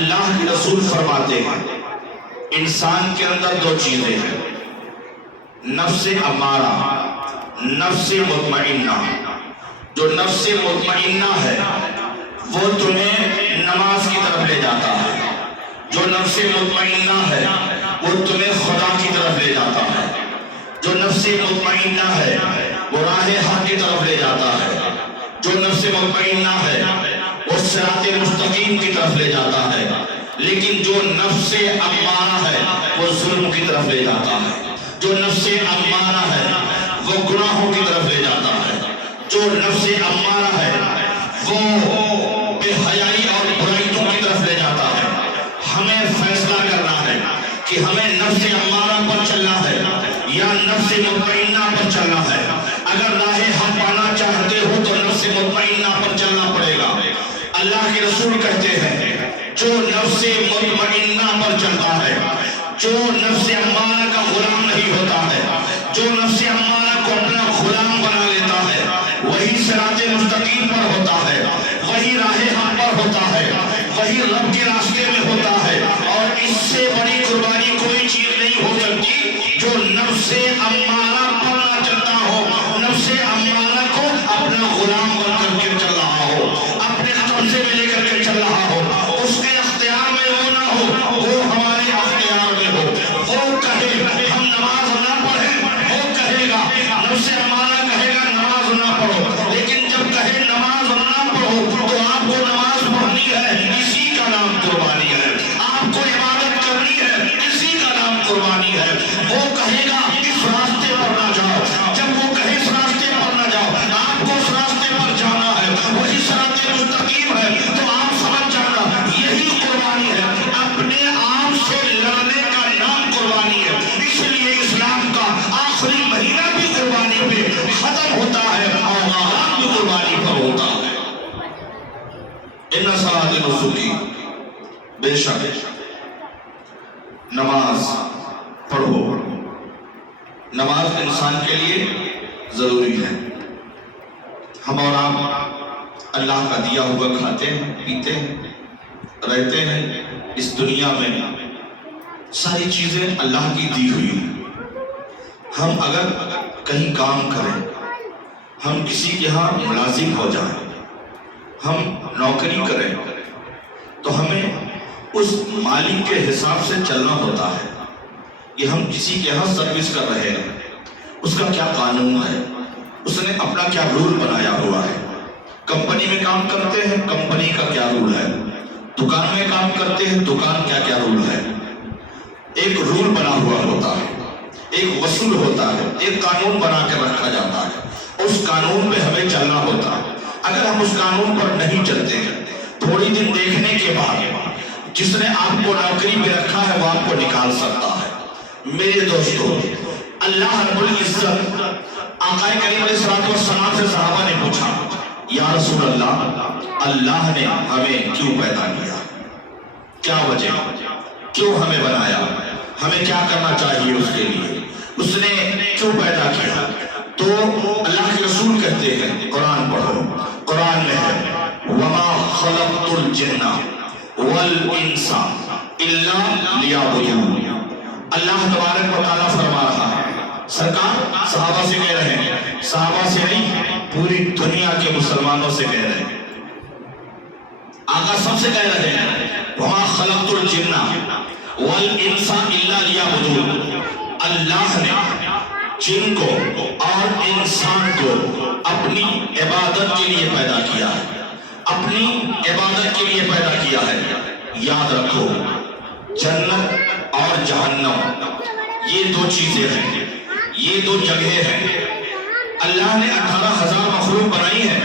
اللہ کے رسول فرماتے ہیں انسان کے اندر دو چیزیں ہیں، نفس امارہ، نفس مطمئنہ۔ جو نفس مطمئنہ ہے وہ تمہیں نماز کی طرف لے جاتا ہے، جو نفس مطمئنہ ہے وہ تمہیں خدا کی طرف لے جاتا ہے، جو نفس مطمئنہ ہے وہ راہ حق کی طرف لے جاتا ہے، جو نفس مطمئنہ ہے وہ صراط مستقیم کی طرف لے جاتا ہے۔ لیکن جو نفس امارہ ہے وہ ظلم کی طرف لے جاتا ہے، جو نفس امارہ ہے وہ گناہوں کی طرف لے جاتا ہے، جو نفس امارہ ہے وہ بے حیائی اور برائیوں کی طرف لے جاتا ہے۔ ہمیں فیصلہ کرنا ہے کہ ہمیں نفس امارہ پر چلنا ہے یا نفس مطمئنہ پر چلنا ہے۔ اگر راہ حق پانا چاہتے ہو تو نفس مطمئنہ پر چلنا پڑے گا۔ اللہ کے رسول کہتے ہیں جو نفس مطمئنہ پر چلتا ہے، جو نفس امارہ کا غلام نہیں ہوتا ہے، جو نفس امارہ کو اپنا غلام بنا لیتا ہے، وہی صراط مستقیم پر ہوتا ہے، وہی راہ حق پر ہوتا ہے، وہی رب کے راستے میں ہوتا ہے۔ اور اس سے بڑی قربانی کوئی چیز نہیں ہو سکتی جو نفس امارہ پر نہ چلتا ہو، نفس امارہ کو اپنا غلام بن کر کے چل رہا ہو، اپنے قبضے میں لے کر کے چل رہا ہو، اس کے اختیار میں وہ نہ ہو، وہ ہمارے اختیار میں ہو۔ وہ کہے ہم نماز نہ پڑھیں، وہ کہے گا نفس امارہ کہے گا نماز نہ پڑھو، لیکن جب کہے نماز نہ پڑھو تو آپ کو نماز پڑھنی ہے، اسی کا نام قربانی ہے۔ آپ کو عبادت کرنی ہے، اسی کا نام قربانی ہے۔ وہ کہے گا اس راستے پر نہ جاؤ، جب وہ کہے اس راستے پر نہ جاؤ، آپ کو اس راستے پر جانا ہے، وہی صراط مستقیم ہے، تو آپ سمجھ جانا یہی قربانی ہے۔ اپنے آپ سے لڑنے کا نام قربانی ہے۔ اس لیے اسلام کا آخری مہینہ بھی قربانی پہ ختم ہوتا ہے اور آغاز بھی قربانی پر ہوتا ہے۔ ان صلاۃ نسکی، بے شک نماز پڑھو۔ نماز انسان کے لیے ضروری ہے۔ ہم اور آپ اللہ کا دیا ہوا کھاتے ہیں، پیتے ہیں، رہتے ہیں۔ اس دنیا میں ساری چیزیں اللہ کی دی ہوئی ہیں۔ ہم اگر کہیں کام کریں، ہم کسی کے ہاں ملازم ہو جائیں، ہم نوکری کریں تو ہمیں اس مالک کے حساب سے چلنا ہوتا ہے کہ ہم کسی کے ہاں سروس کر رہے ہیں، اس کا کیا قانون ہے، اس نے اپنا کیا رول بنایا ہوا ہے۔ کمپنی میں کام کرتے ہیں، کمپنی کا کیا رول ہے، دکان میں کام کرتے ہیں، دکان کا کیا رول ہے۔ ایک رول بنا ہوا ہوتا ہے، ایک اصول ہوتا ہے، ایک قانون بنا کے رکھا جاتا ہے، اس قانون پہ ہمیں چلنا ہوتا ہے۔ اگر ہم اس قانون پر نہیں چلتے ہیں، تھوڑی دن دیکھنے کے بعد جس نے آپ کو نوکری پہ رکھا ہے وہ آپ کو نکال سکتا ہے۔ میرے دوستو، اللہ رب العزت آقا کریم علیہ السلام سے صحابہ نے پوچھا یا رسول اللہ، اللہ نے ہمیں کیوں پیدا کیا، کیا وجہ، کیوں ہمیں بنایا، ہمیں کیا کرنا چاہیے اس کے لیے، اس نے کیوں پیدا کیا؟ تو اللہ کے رسول کہتے ہیں قرآن پڑھو، قرآن میں ہے وَمَا خَلَقْتُ الْجِنَّ وَالْإِنسَ إِلَّا لِيَعْبُدُونِ۔ اللہ تبارک و تعالیٰ فرما رہا ہے، سرکار صحابہ سے کہہ رہے ہیں، صحابہ سے نہیں پوری دنیا کے مسلمانوں سے کہہ رہے ہیں، آقا سب سے کہہ رہے ہیں وَمَا خَلَقْتُ الْجِنَّ وَالْإِنسَ إِلَّا لِيَعْبُدُونِ۔ اللہ نے جن کو اور انسان کو اپنی عبادت کے لیے پیدا کیا ہے، اپنی عبادت کے لیے پیدا کیا ہے۔ یاد رکھو جنت اور جہنم یہ دو چیزیں ہیں، یہ دو جگہیں ہیں۔ اللہ نے 18,000 مخلوق بنائی ہے،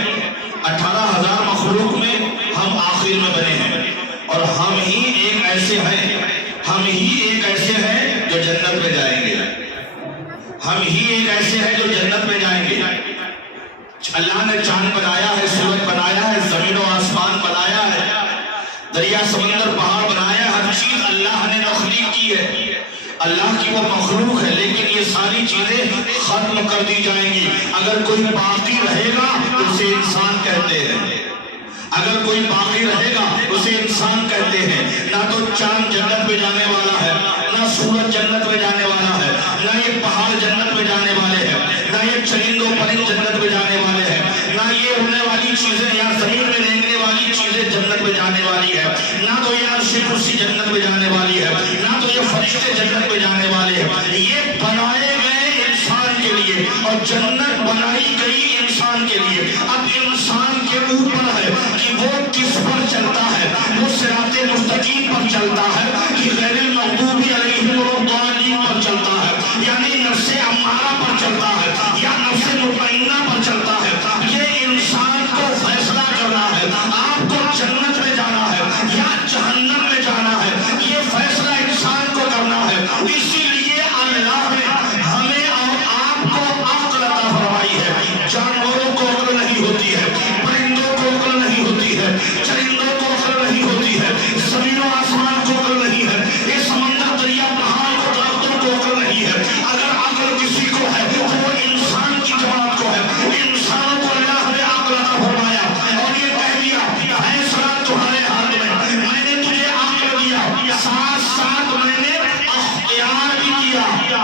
18,000 مخلوق میں ہم آخر میں بنے ہیں، اور ہم ہی ایک ایسے ہیں، ہم ہی ایک ایسے ہیں جو جنت میں جائیں گے، ہم ہی ایک ایسے ہیں جو جنت میں جائیں گے۔ اللہ نے چاند بنایا ہے، سورج بنایا ہے، زمین و آسمان بنایا ہے، دریا سمندر پہاڑ بنایا ہے، ہر چیز اللہ نے تخلیق کی ہے، اللہ کی وہ مخلوق ہے۔ لیکن یہ ساری چیزیں ختم کر دی جائیں گی، اگر کوئی باقی رہے گا تو اسے انسان کہتے ہیں۔ اگر کوئی باقی رہے گا اسے انسان کہتے ہیں۔ نہ تو چاند جنت میں جانے والا ہے، نہ سورج جنت میں جانے والا ہے، نہ یہ پہاڑ جنت میں جانے والے ہیں، نہ یہ چرند و پرند جنت میں جانے والے ہیں، نہ یہ اڑنے والی چیزیں یا زمین میں رینگنے والی چیزیں جنت میں جانے والی ہے، نہ تو یہ عرش کرسی جنت میں جانے والی ہے، نہ تو یہ فرشتے جنت میں جانے والے ہیں۔ یہ بنائے گئے انسان کے لیے اور جنت بنائی گئی انسان کے لیے۔ اب انسان کے اوپر ہے کہ وہ کس پر چلتا ہے، وہ صراط مستقیم پر چلتا ہے کہ غیر المغضوب علیہم ولا الضالین پر چلتا ہے، یعنی نفس امارہ پر چلتا ہے یا نفس مطمئنہ پر چلتا ہے۔ یہ انسان کو فیصلہ کرنا ہے، آپ کو جنت میں جانا ہے یا جہنم میں جانا ہے، یہ فیصلہ انسان کو کرنا ہے۔ اسی لیے اللہ نے ہمیں اور آپ کو عقل عطا فرمائی ہے۔ جانوروں کو عقل نہیں ہوتی ہے، پرندوں کو عقل نہیں ہوتی ہے، چرندوں کو عقل نہیں ہوتی ہے، زمین و آسمان کو عقل نہیں ہے، یہ سمندر دریا پہاڑ کو درختوں کو عقل نہیں ہے۔ اگر عقل کسی کو ہے تو وہ انسان کی جماعت کو ہے۔ انسانوں کو اللہ نے عقل عطا فرمایا اور یہ کہہ دیا فیصلہ تمہارے ہاتھ میں، میں نے تجھے عقل دیا، ساتھ ساتھ میں نے اختیار بھی دیا۔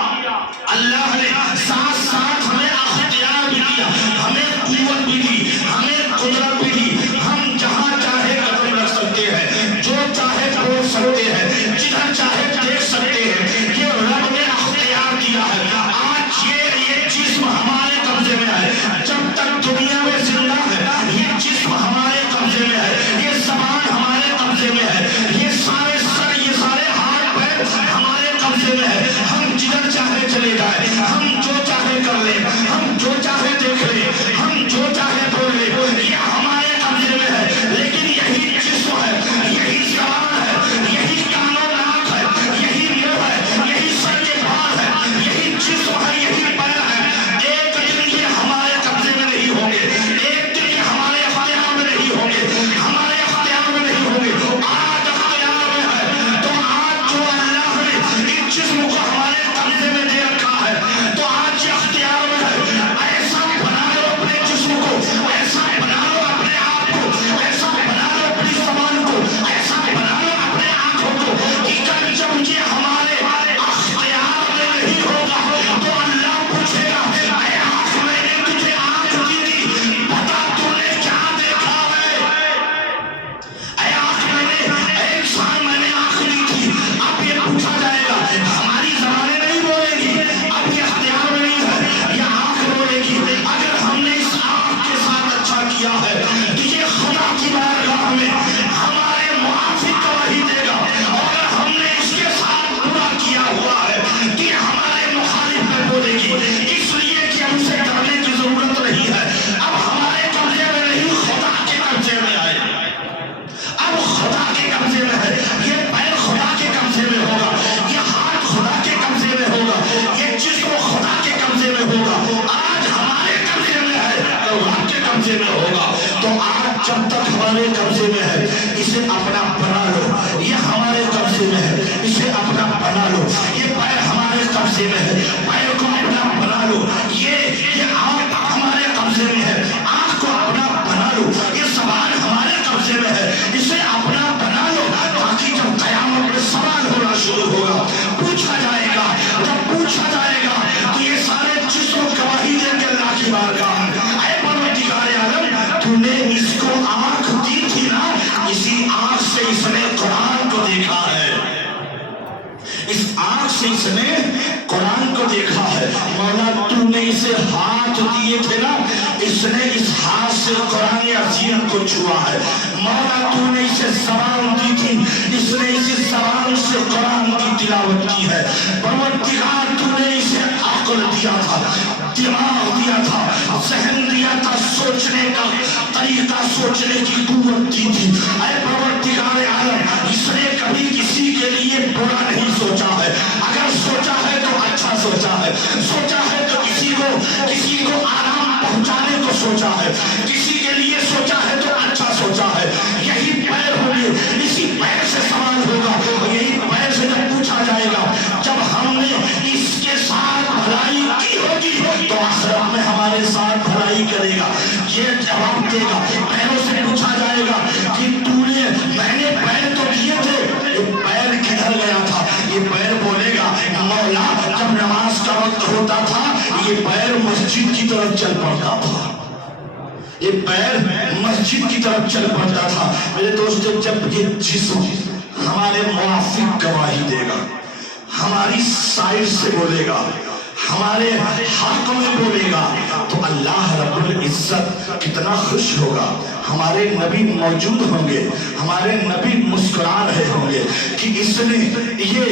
اللہ نے ساتھ ساتھ ہمیں اختیار بھی دیا، ہمیں قوت بھی دی، ہمیں قدرت بھی دی۔ ہم جہاں چاہے قدم رکھ سکتے ہیں، جو چاہے بول سکتے ہیں، جدھر چاہے دیکھ سکتے ہیں۔ یہ رب نے اختیار دیا ہے۔ آج یہ جسم ہمارے قبضے میں ہے، جب تک دنیا میں زندہ ہے یہ جسم ہمارے قبضے میں ہے، یہ زبان ہمارے قبضے میں ہے، یہ سارے سر، یہ سارے ہاتھ پیر ہمارے قبضے میں ہے۔ ہم جدھر چاہے چلے جائیں، ہم جو چاہے کر لیں، ہم جو چاہے دیکھ لیں، ہم جو چاہے بول لیں، یہ ہمارے قبضے میں ہے۔ لیکن یہی جسم ہے، یہی زبان ہے، یہی کان و ناک ہے، یہی منہ ہے، یہی سر کے بال ہے، یہی جسم ہے، یہی پیر ہے۔ ایک دن یہ ہمارے قبضے میں نہیں ہوں گے، ایک دن یہ ہمارے اختیار میں نہیں ہوں گے، ہمارے اختیار میں نہیں ہوں گے۔ آج اختیار میں ہے تو آج جو اللہ نے اس جسم کو ہمارے قبضے میں دے رکھا ہے تو آج یہ اختیار میں ہے۔ ایسا بنا لو اپنے جسم کو، ایسا بنا لو اپنے آپ کو، ایسا بنا لو اپنی زبان کو، ایسا بنا لو اپنے آنکھوں کو کہ کل جب یہ ہمارے اختیار میں نہیں ہوگا تو اللہ پوچھے گا اے آنکھ میں نے تجھے آنکھ دی تھی، بتا تو نے کیا دیکھا ہے؟ اے آنکھ میں نے، اے انسان میں نے آنکھ دی تھی۔ اب یہ پوچھا جائے گا، ہماری زبانیں نہیں بولے گی، اب یہ اختیار میں نہیں ہے، یہ آنکھ بولے گی۔ اگر ہم نے اس آنکھ کے ساتھ اچھا کیا ہے تو یہ خدا کی بارگاہ میں ہمارے موافق گواہی دے گا، اور اگر ہم نے اس کے ساتھ برا کیا ہوا ہے تو یہ ہمارے مخالف میں بولے گی۔ اس لیے کہ ہم سے ڈرنے کی ضرورت نہیں ہے، اب ہمارے قبضے میں نہیں، خدا کے قبضے میں آئے، اب خدا کے قبضے میں ہے۔ یہ پیر خدا کے قبضے میں ہوگا، یہ ہاتھ خدا کے قبضے میں ہوگا، یہ جسم خدا کے قبضے میں ہوگا۔ آج ہمارے قبضے میں ہے تو رب کے قبضے میں ہوگا۔ تو آج جب تک ہمارے قبضے میں ہے اسے اپنا بنا لو، یہ ہمارے قبضے میں ہے اسے اپنا بنا لو۔ یہ پیر ہمارے قبضے میں ہے، پیر کو اپنا بنا لو۔ یہ آنکھ ہمارے قبضے میں ہے، آنکھ کو اپنا بنا لو۔ یہ زبان ہمارے قبضے میں ہے، اسے اپنا بنا لو، تاکہ جب قیامت میں سوال ہونا شروع ہوگا، پوچھا جائے گا، جب پوچھا جائے گا تو یہ سارے جسم گواہی دیں گے اللہ کی بارگاہ میں، اے پروردگار عالم، تو نے اس کو آنکھ دی تھی نا، اسی آنکھ سے اس نے قرآن کو دیکھا ہے، اس آنکھ سے اس نے قرآن کو دیکھا ہے۔ مولا تو نے اسے ہاتھ دیے تھے نا، اس نے اس ہاتھ سے قرآن عظیم کو چھوا ہے۔ مولا تو نے اسے زبان دی تھی، اس نے اسی زبان سے قرآن کی تلاوت کی ہے۔ پروردگار تو نے اسے عقل دیا تھا، دماغ دیا تھا، ذہن دیا تھا، سوچنے کا طریقہ، سوچنے کی قوت دی تھی۔ اے پروردگار عالم، اس نے کبھی کسی کے لیے برا نہیں سوچا ہے، اگر سوچا ہے تو اچھا سوچا ہے، سوچا ہے تو کسی کو آرام پہنچانے کو سوچا ہے، کسی کے لیے سوچا ہے تو اچھا سوچا ہے۔ یہی پیر ہوگی، اسی پیر سے سوال ہوگا، یہی پیر سے جب پوچھا جائے گا، جب ہم نے اس کے ساتھ بھلائی کی ہوگی تو آخرت میں ہمارے ساتھ بھلائی کرے گا، یہ جواب دے گا۔ پیروں سے پوچھا جائے گا طرف چل پڑتا تھا، یہ پیر مسجد کی طرف چل پڑتا تھا۔ میرے دوستو، جب یہ جسم ہمارے موافق گواہی دے گا، ہماری سائڈ سے بولے گا، ہمارے حق میں بولے گا، تو اللہ رب العزت کتنا خوش ہوگا۔ ہمارے نبی موجود ہوں گے، ہمارے نبی مسکرا رہے ہوں گے کہ اس نے یہ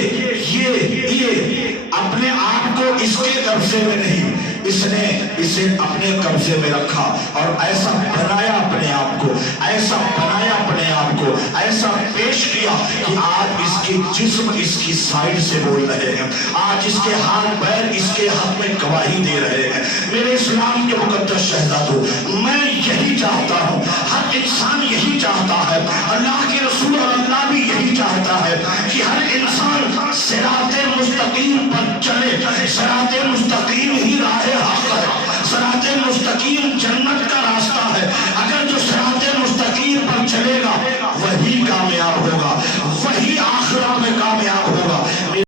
اپنے آپ کو اس کے قبضے میں نہیں، اس نے اسے اپنے قبضے میں رکھا اور ایسا بنایا اپنے آپ کو، ایسا بنایا اپنے آپ کو، ایسا پیش کیا کہ آج اس کے جسم اس کی سائڈ سے بول رہے ہیں، آج اس کے ہاتھ پیر اس کے حق میں گواہی دے رہے ہیں۔ میرے اسلام کے مقدس شہزادوں، میں یہی چاہتا ہوں، ہر انسان یہی چاہتا ہے، اللہ کے رسول اور اللہ بھی یہی چاہتا ہے کہ ہر انسان صراط مستقیم پر چلے۔ صراط مستقیم ہی راہ حق ہے، صراط مستقیم